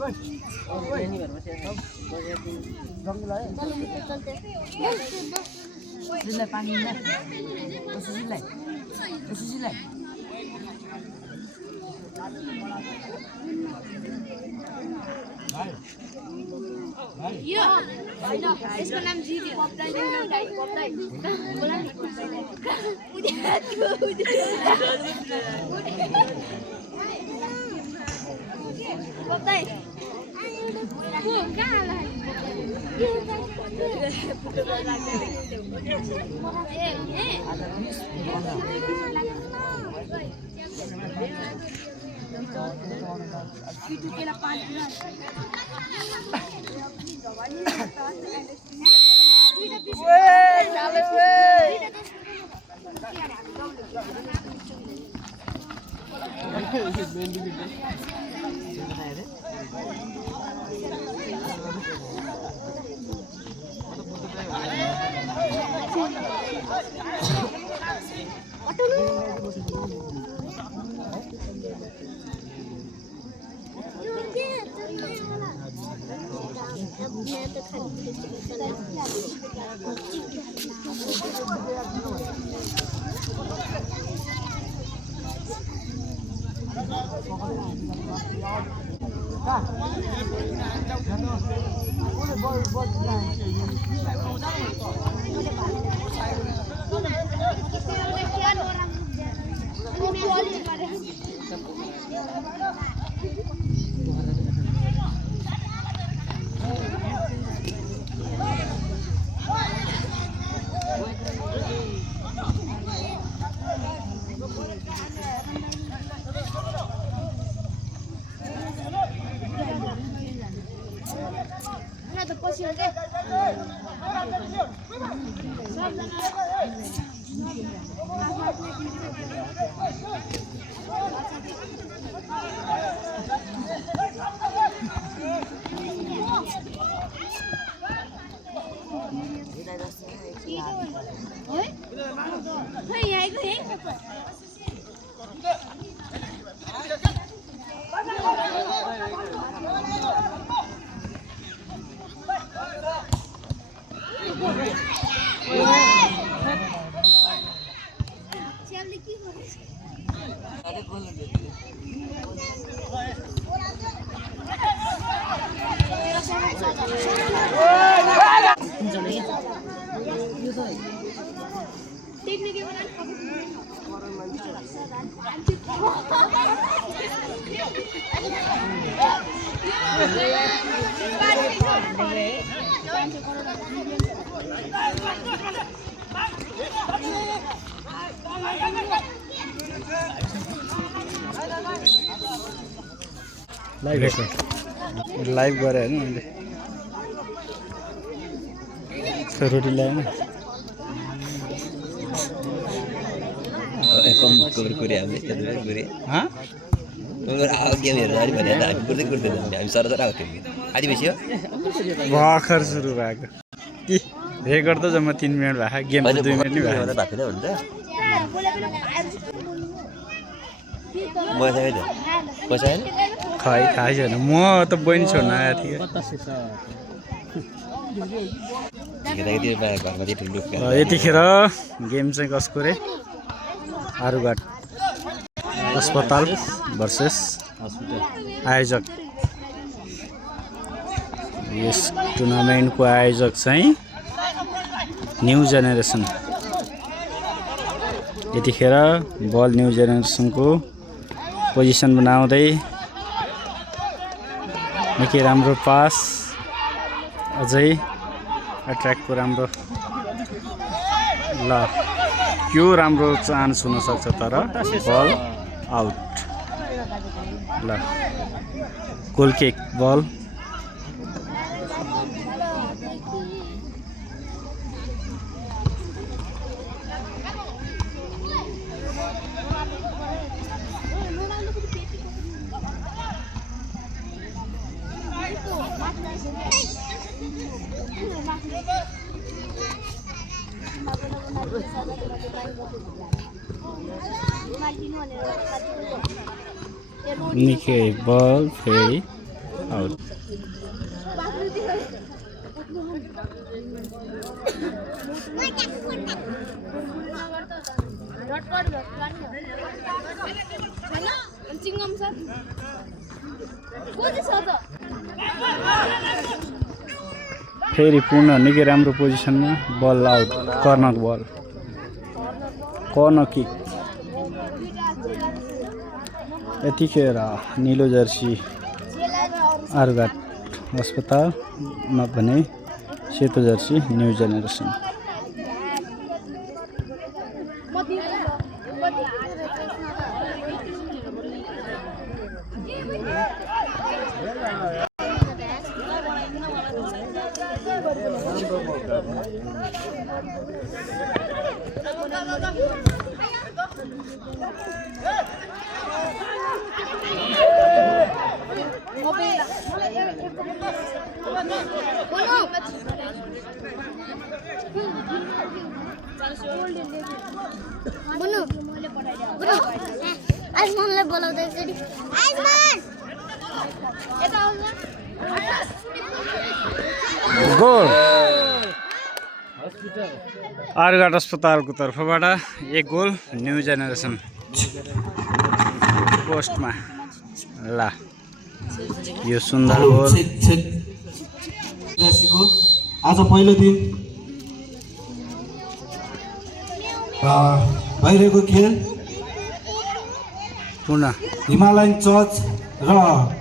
यो यसको नाम जिरी पप्दाइ डाइ पप्दाइ बोला नि पप्दाइ कहाँ लाइभ गरे हैन मैले रोटी ल्याएन कम कुरकुरे हामीले कुरकुरे हाँ आओ गेम हेर्नु अलि भने हामी कुर्दै कुर्दै जान्छौँ हामी सरसर आउँथ्यौँ आधी बेसी हो भर्खर सुरु भएको कि रेकर्ड त जम्मा 3 मिनेट भएको गेम 2 मिनेट नै भएको भएको थियो हुन्छ पैसा छैन पैसा छैन खै थाहै छैन म त बहिनी छोड्न आएको थिएँ यतिखेर गेम चाहिँ कसको रे आरुघाट अस्पताल भर्सेस आयोजक यस टुर्नामेन्टको आयोजक चाहिँ न्यू जेनेरेसन यतिखेर बल न्यू जेनेरेसनको पोजिसन बनाउँदै निकै राम्रो पास अझै अट्र्याकको राम्रो ल यो राम्रो चान्स हुन सक्छ तर बल आउट ल गोल किक बल निकै बल फेरि आउट चिङ्गम सर को चाहिँ छ त फेरि पुनः निकै राम्रो पोजिसनमा बल आउट कर्नर बल कर्नर किक यतिखेर निलो जर्सी आर्घाट अस्पतालमा भने सेतो जर्सी न्यू जेनेरेसन आयुष्मानलाई बोलाउँदै एकचोटि आयुष्मान यता आउनु गोल आर्घाट अस्पतालको तर्फबाट एक गोल न्यू जेनेरेसन पोस्टमा ला यो सुन्दर गोल आज पहिलो दिन भइरहेको खेल पुनः हिमालयन चर्च र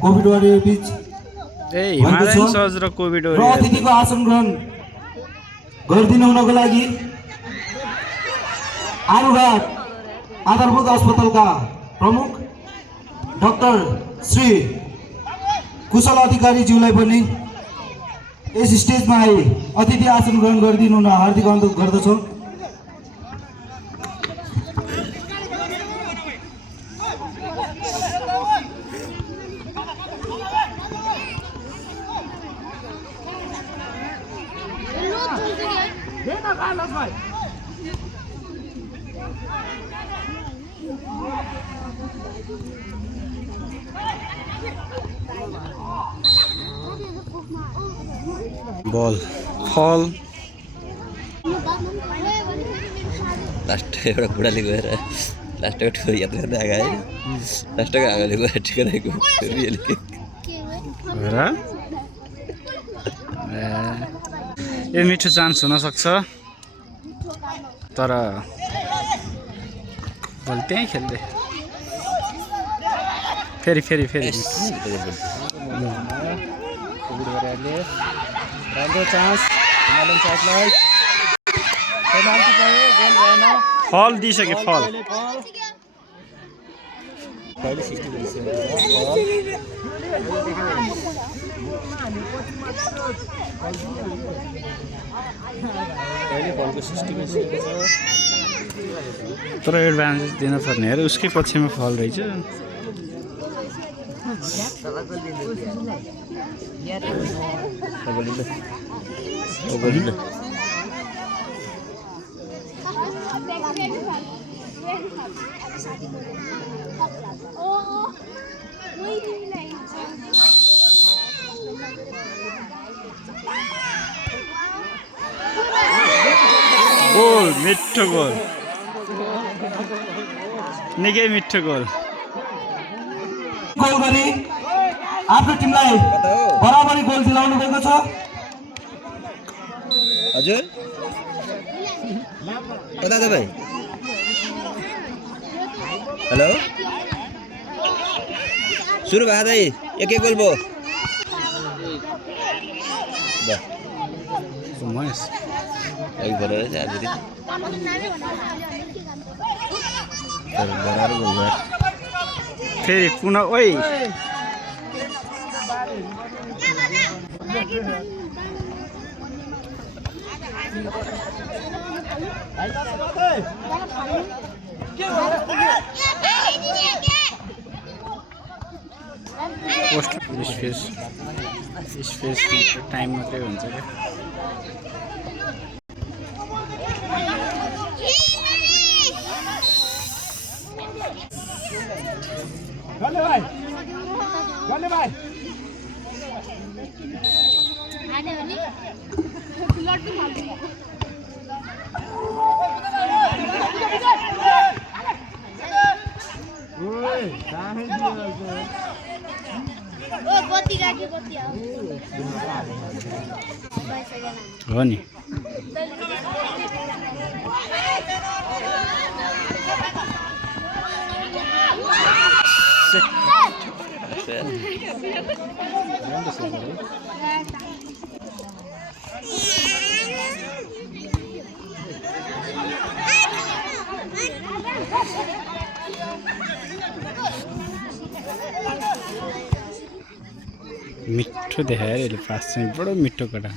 कोभिड वारियर बीच हिमालयन चर्च र कोभिड वारियर अतिथिको आसन ग्रहण गरिदिनु हुनको लागि आर्घाट आधारभूत अस्पतालका प्रमुख डाक्टर श्री कुशल अधिकारीज्यूलाई पनि यस स्टेजमा आई अतिथि आसन ग्रहण गरिदिनु हुन हार्दिक अनुरोध गर्दछौँ। बल फल लास्ट एउटा बुढाले गएर लास्टको ठुलो याद गर्दै आएको होइन लास्टको आगोले गएर ठिकाइको यो मिठो चान्स हुनसक्छ तर बल त्यहीँ खेल्दै फेरि फेरि फेरि राम्रो चान्स हिमालयन चर्चलाई पेनाल्टी पायो गोल भएन फल दिइसके फल पहिले 60 तर एडभान्स दिन पर्ने अरे उसकै पक्षमा फल रहेछ गोल मिठो गोल निकै मिठो गोल गोल गरी आफ्नो टिमलाई बराबरी गोल दिलाउनु भएको छ। हजुर कता तपाईँ हेलो सुरु भयो दाइ एक गोल भयो महेश अघि भएर चाहिँ आज फेरि पुनः ओइ पोस्ट स्पेस टाइम मात्रै हुन्छ क्या हाने हो नि लड्डु खाल्छु ओ बत्ती राख्यो बत्ती आऊ हो नि मिठो देखायो यसले पास चाहिँ बडो मिठो कडा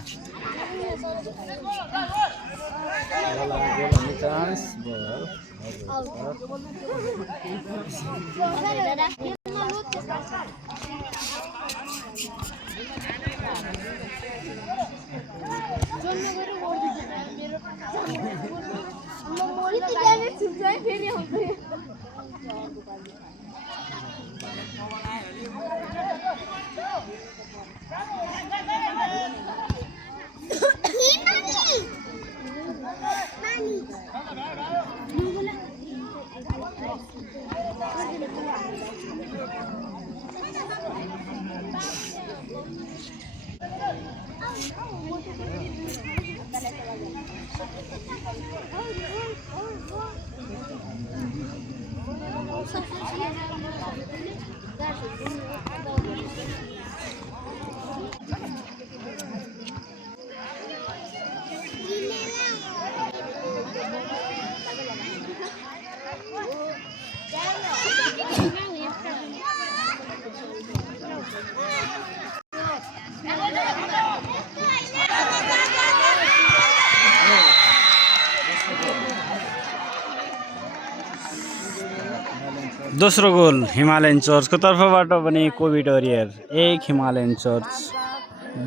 दोस्रो गोल हिमालयन चर्चको तर्फबाट पनि कोभिड वरियर 1 हिमालयन चर्च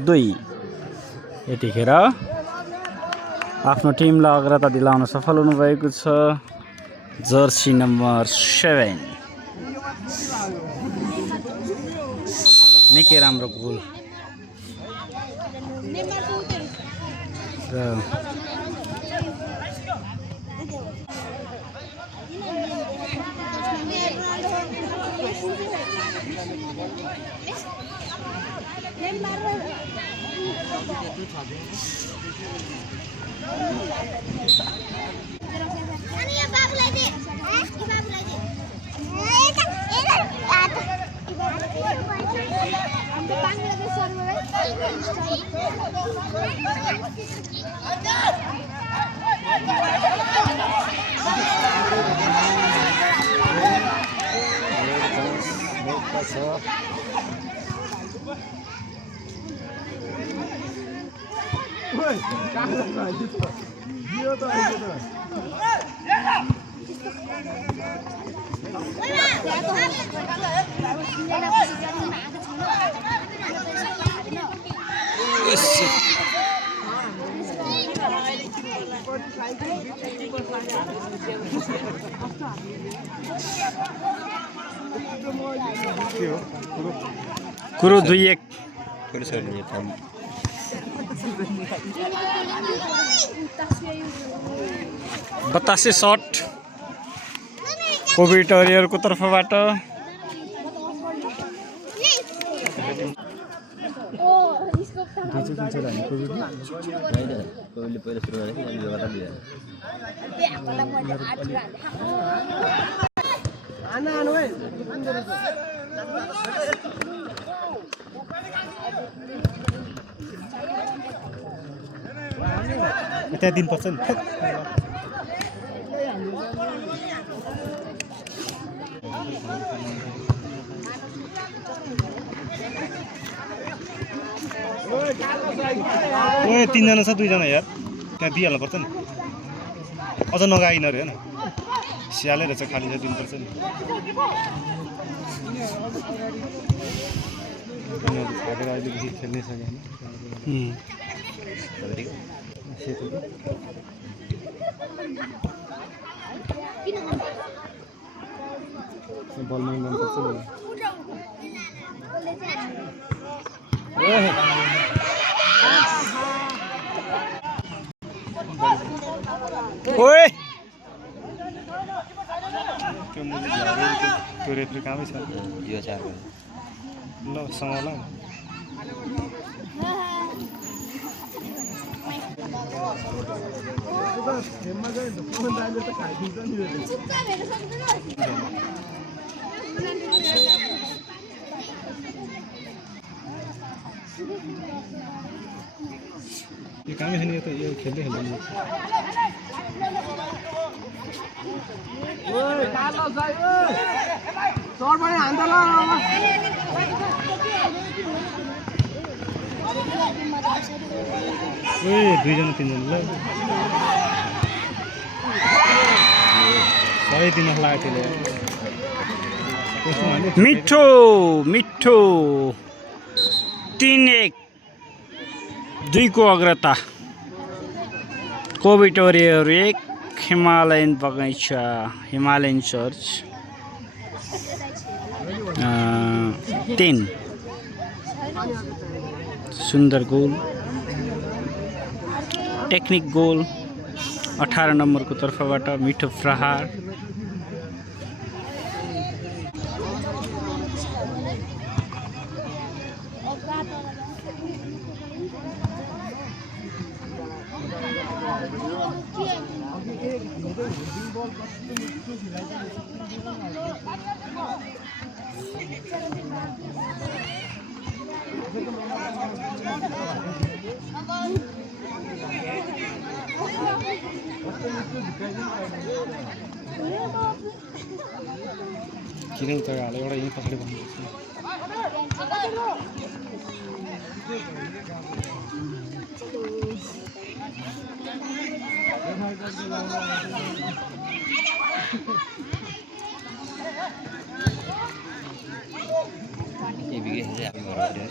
2 यतिखेर आफ्नो टिमलाई अग्रता दिलाउन सफल हुनुभएको छ जर्सी नम्बर 7 निकै राम्रो गोल र कुरो 2-1 बतासे शट कोभिड वरियरको तर्फबाट त्यहाँ दिनुपर्छ नि ओए 3 जना छ 2 जना यार त्यहाँ दिइहाल्नु पर्छ नि अझ नगाइन रे हैन स्याले रहेछ खाली चाहिँ दिनुपर्छ नि भागेर अहिलेदेखि खेल्नै सकेन बलमा गर्नुपर्छ ओए त्यो मुजी झरेर त्यो रेफ्री कामै छ यो 4 ल समाला यो कामै छैन यो त यो खेल्दै खेल्दैन ए 2 जना 3 जना ल सही दिन लाग्यो त्यसले मिठो मिठो 3-1 2 को अग्रता कोभिड वरियर 1 हिमालयन बगैँचा हिमालयन चर्च 3 सुन्दर गोल टेक्निक गोल 18 नम्बरको तर्फबाट मिठो प्रहार किन उता हाले एउटा यही पछाडि भन्दैछ ये बिगे है आप घर में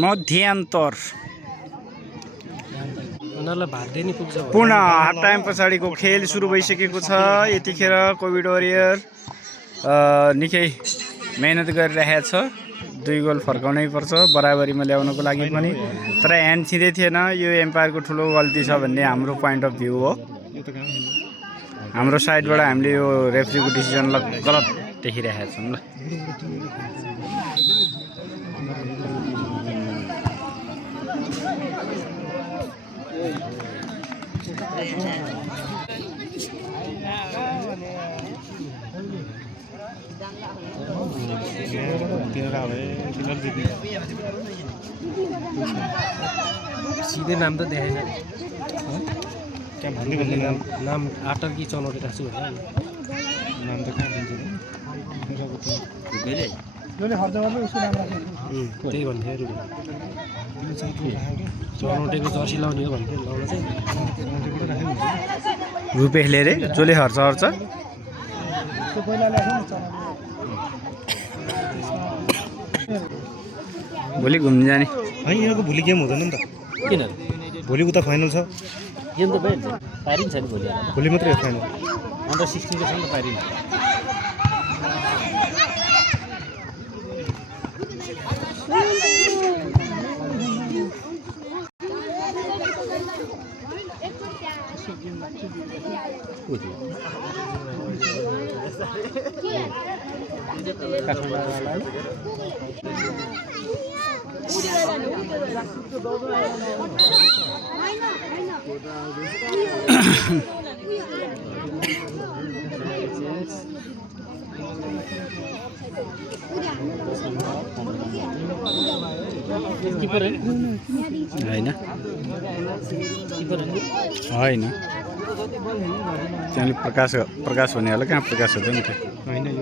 मध्यान्तर उनीहरूलाई भाग्दै नि पुग्छ पुनः हाफ टाइम पछाडिको खेल सुरु भइसकेको छ यतिखेर कोभिड वरियर निकै मेहनत गरिरहेको छ 2 गोल फर्काउनै पर्छ बराबरीमा ल्याउनको लागि पनि तर ह्यान्ड छिँदै थिएन यो एम्पायरको ठुलो गल्ती छ भन्ने हाम्रो पोइन्ट अफ भ्यू हो हाम्रो साइडबाट हामीले यो रेफ्रीको डिसिजनलाई गलत देखिरहेका छौँ ल सिधै नाम त देखाएन क्या भन्दै भन्दैन नाम आटर कि चनौटे राख्छु भनेर नाम त कहाँ दिन्छ गइले त्यही भन्थे चनौटेको जर्सी लाउने हो भन्थे लाउन चाहिँ रुपेशले रे जसले हर्छ भोलि घुम्न जाने है यहाँको भोलि गेम हुँदैन नि त किन भोलि उता फाइनल छ गेम त भइहाल्छ पारिन्छ नि भोलि भोलि मात्रै हो फाइनल अन्त 16 को छ नि त पारिन्छ होइन त्यहाँले प्रकाश हुने होला कहाँ प्रकाश हुँदैन थियो होइन यो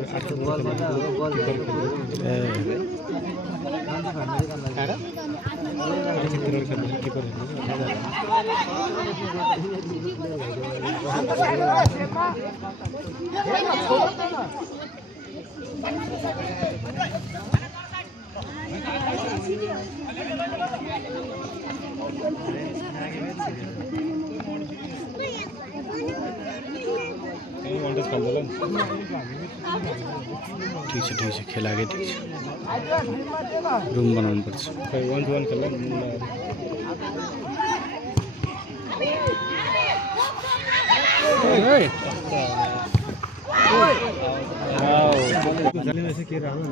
त खान्छ होला नि ठिक छ खेलाकै ठिक छ रुम बनाउनु पर्छ खै 1-1 खेल्ला नि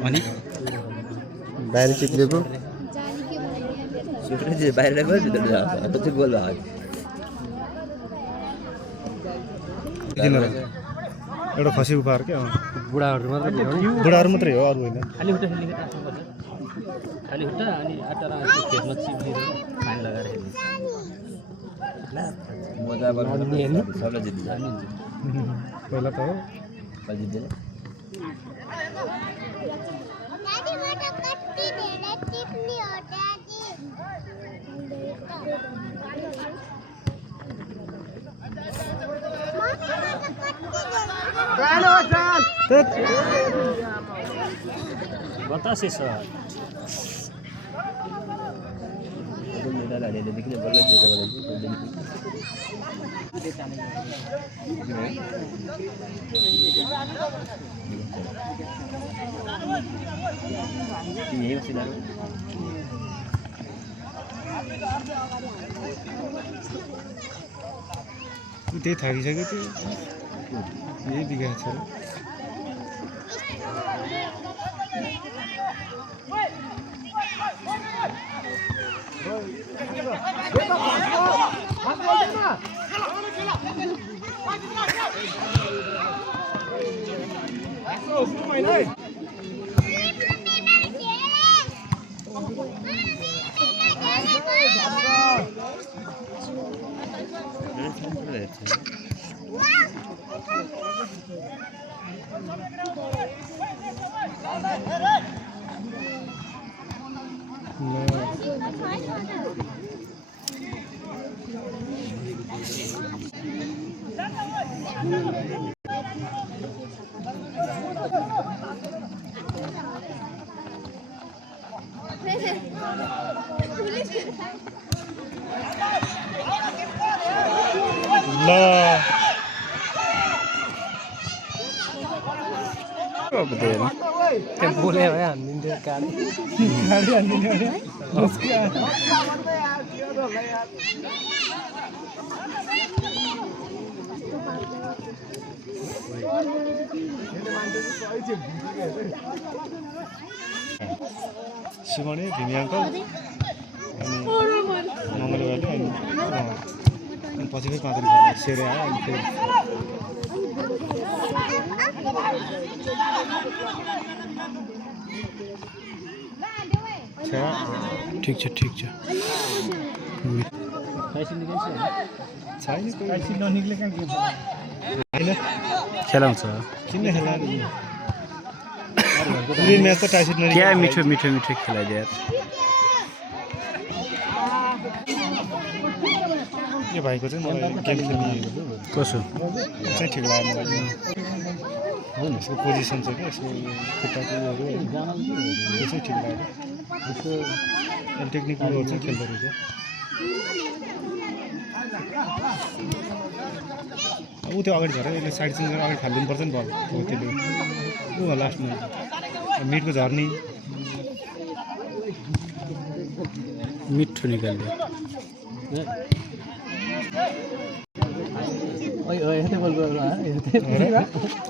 अनि बाहिर चिप्लेको सुप्रे चाहिँ बाहिर गयो भित्र जान्छ अन्त चाहिँ गोल भयो किन एउटा खसी उपहार के बुढाहरू मात्रै ल्याउने बुढाहरू मात्रै हो अरू होइन खाली खुट्टा खेल्ने खाली खुट्टा अनि आटा र खेतमा चिप्लेर पानी लगाएर हेर्ने मजा सबलाई जित्छ पहिला त हो कहिले जित्दैन बतासे छ देखिन बल्ल जेता त्यही थाकिसक्यो त्यो यही बिगाएको छ त्यो बोले भए हानिदिन्थ्यो गाडी हानिदिन्थ्यो शिवने भिमी अङ्कल अनि मङ्गले भाइले अनि पछि फेरि पाँचरी खाने सेरे आयो अनि फेरि ठिक छ छैन ननिक्ले कहाँ होइन खेलाउँछ किन खेला म्याच त टाइसिट ननिक्ले क्या मिठो खेलाइदियो यो भाइको चाहिँ मलाई गेम खेल्ने कसो चाहिँ ठिक लाग्यो मलाई यसको पोजिसन चाहिँ क्या यसको खुट्टाको उयोहरू त्यो चाहिँ ठिक लाग्यो यसको टेक्निक उयोहरू चाहिँ खेल्दो रहेछ ऊ त्यो अगाडि झरेर यसले साइड सिङ्गर अगाडि फालिदिनु पर्छ नि बल हो त्यसले ऊ लास्टमा मिडको झर्नी मिठो निकाल्यो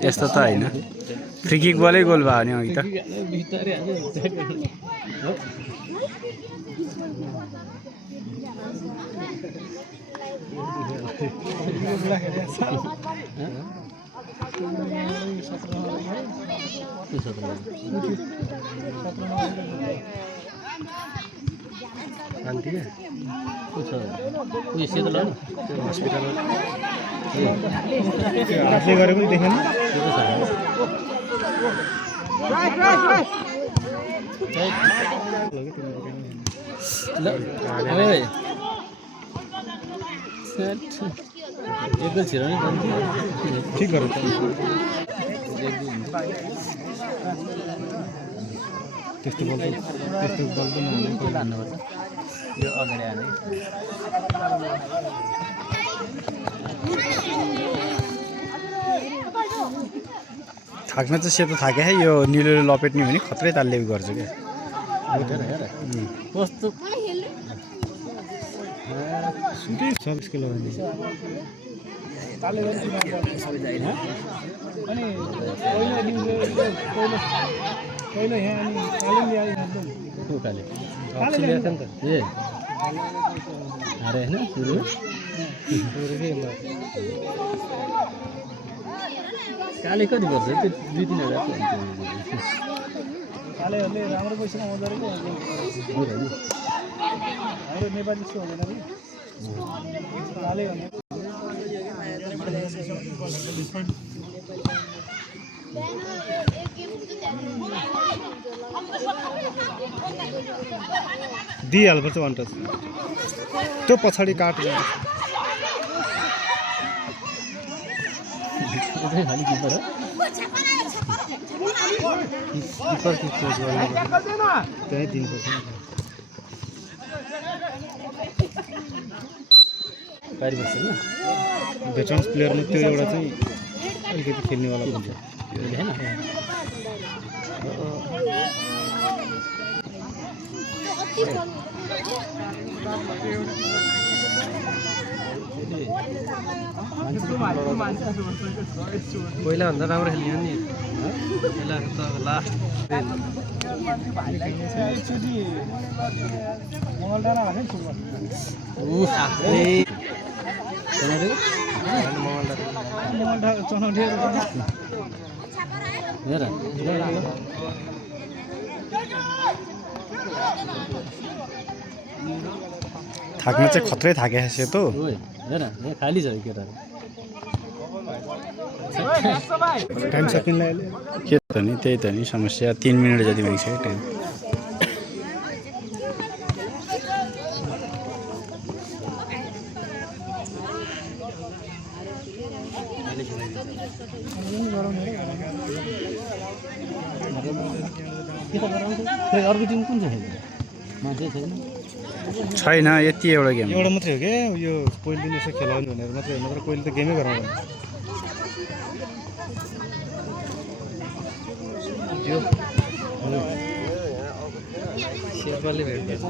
यस्तो त होइन फ्री किक बलै गोल भयो नि अघि त हातले गरे पनि देखेन ठिक गरे त्यस्तो बल त नहुने यो अगाडि आने थाक्न चाहिँ सेतो थाक्यो है यो निलोले लपेट्ने भने खत्रै तालले गर्छ क्या कस्तो सुटै 26 किलो भने पहिला यहाँ अनि काले ल्याए उकाले ल्याएको नि त ए अरे हैन सुरु काले कति पर्छ त्यो 2-3 हजार कालेहरूले राम्रो पैसा कमाउँदो रहेछ हाम्रो नेपाली जस्तो हुँदैन कि काले भने दिइहाल्नुपर्छ भन्टस त्यो पछाडि काट्नु खाली किपर हो किपर की खोज गर्नु त्यही दिनुपर्छ पारि बस्छ हैन भेटरन्स प्लेयरमा त्यो एउटा चाहिँ अलिकति खेल्नेवाला हुन्छ हैन पहिला भन्दा राम्रो खेल्ने नि पहिला त लास्ट एकचोटि मङ्गलडाँडा भने फुटबल मङ्गलडाँडा चनाउटे हेर थाक्न चाहिँ खत्रै थाक्यो सेतो ओइ हेर यहाँ खाली छ केटाहरु टाइम सकिनलाई के त नि त्यही त नि समस्या 3 मिनेट जति भइसक्यो टाइम अर्को टिम कुन चाहिँ मान्छे छैन छैन यति एउटा गेम एउटा मात्रै हो क्या यो पहिलो दिन यसो खेलाउने भनेर मात्रै हो नत्र पहिले त गेमै गराउँदैन शेर्पाले भेट्छ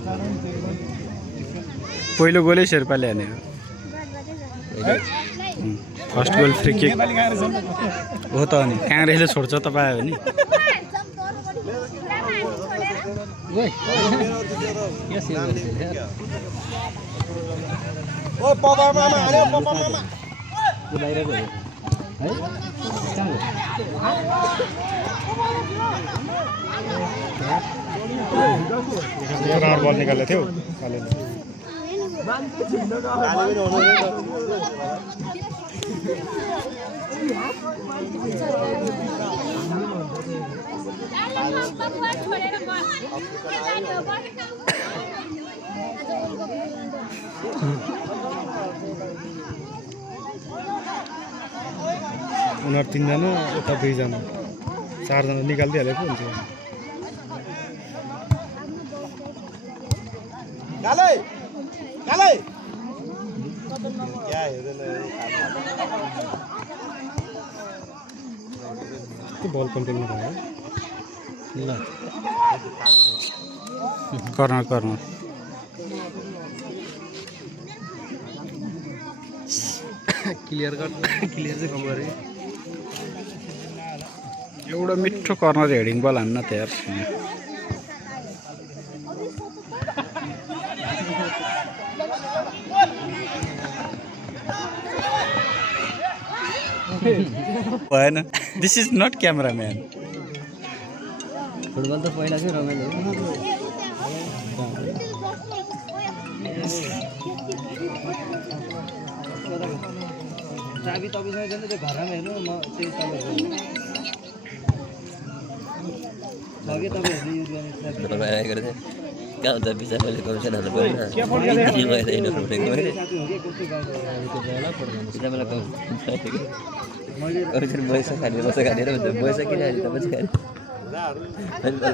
पहिलो गोलै शेर्पाले हाने फर्स्ट गोल फ्री किक हो त अनि काङ्ग्रेसले छोड्छ तपाईँ आयो नि ओइ यस यो ओ पपा मामा अरे पपा मामा त्यो बाहिर गयो है कहाँ राउन्ड बल निकालेको थियो कालेले उनीहरू 3 जना यता 2 जना 4 जना निकाल्दिहालेको हुन्छ काले काले क्या हेर्दैन त्यो बल कन्ट्रोलमा भयो ल कर्नर कर्नर क्लियर चाहिँ कम गरे एउटा मिठो कर्नर हेडिङ बल हान्न त यार भएन this is not cameraman football त पहिला चाहिँ रमाइलो हो चाबी तपाईँसँग छ नि त्यो घरमा हेर्नु म त्यही तपाईँहरू लगे तपाईँहरूले युज गर्ने आएको चाहिँ कहाँ हुन्छ बिचा मैले कमिसन हाल्नु पऱ्यो कमिसन पैसा खाने पैसा खानेर भन्छ पैसा किन हाल्यो त पछि खाने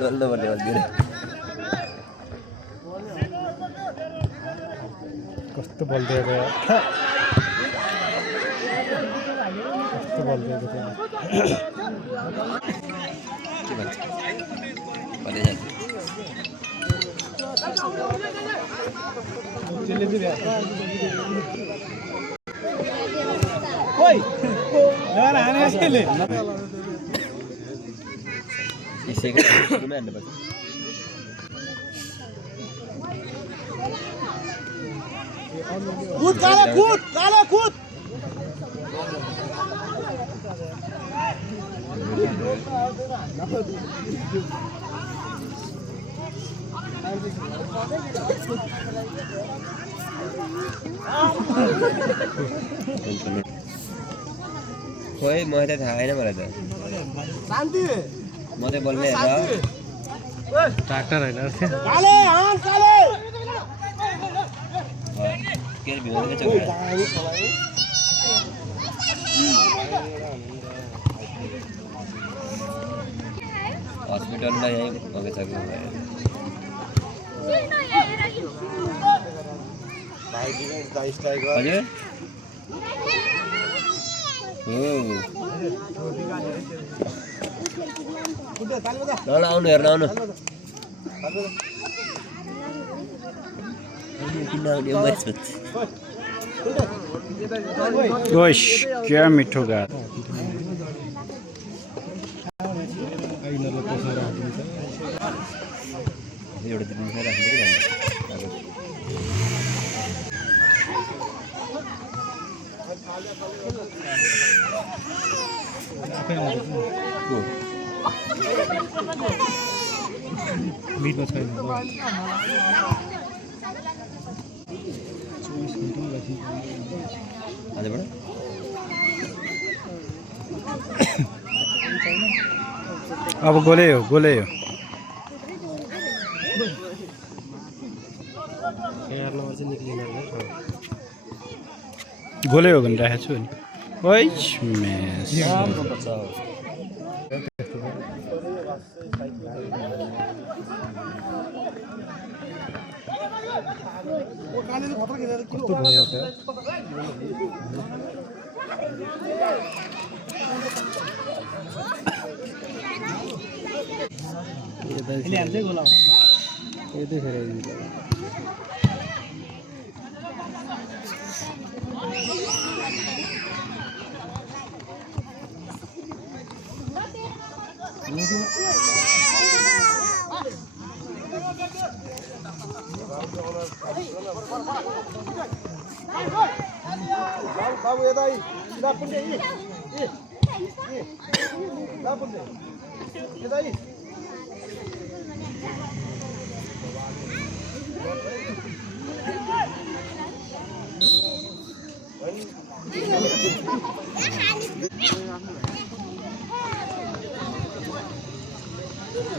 बल्ल भन्ने भन्थ्यो कस्तो बल दिएको कस्तो बल गएको थियो के भन्छ भन्दै जान्छ त्यसले चाहिँ ओइ नगर हाने यसले यसैको सुरुमै हान्नुपर्छ कुद काले कुद काले कुद खोइ मलाई त थाहा छैन मलाई त शान्ति म चाहिँ बोल्ने हेर ट्र्याक्टर होइन काले हान काले के भिडियोको चौरा हस्पिटलमा यहीँ बगेछको हजुर ल आउनु हेर्न आउनु ओइस क्या मिठो गात यिनीहरूलाई पोसेर राखिदिन्छ एउटा दिन राख्ने कि आफै आउँछ मिटमा छैन हजुरबाट अब गोले हो गोले हो भने राखेको छु नि ओइस मेस कस्तो भुइँ आउँछ बाबु यता पुण्य यता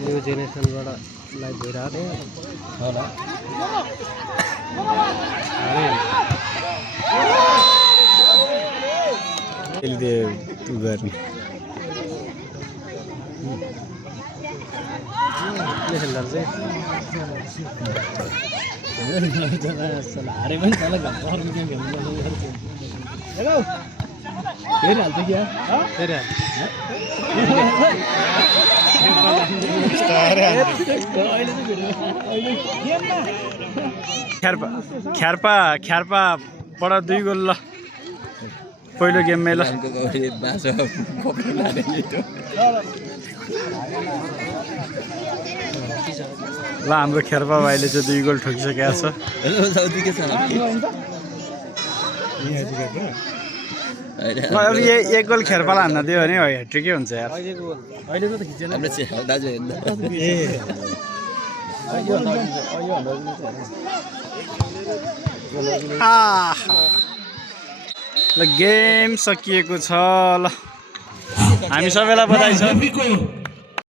न्यू जेनेरेसनबाट लाइभ भइरहेको होला त्यसले त्यो गर्ने हारे पनि तल फेरि हाल्छ क्या फेरि ख्यार्पाबाट 2 गोल ल पहिलो गेममै ल हाम्रो ख्यार्पा भाइले चाहिँ 2 गोल ठोकिसकेको छ अब 1 गोल ख्यार्पालाई हान्न दियो भने ह्याट्रिकै हुन्छ यार ल गेम सकिएको छ ल हामी सबैलाई बधाई छ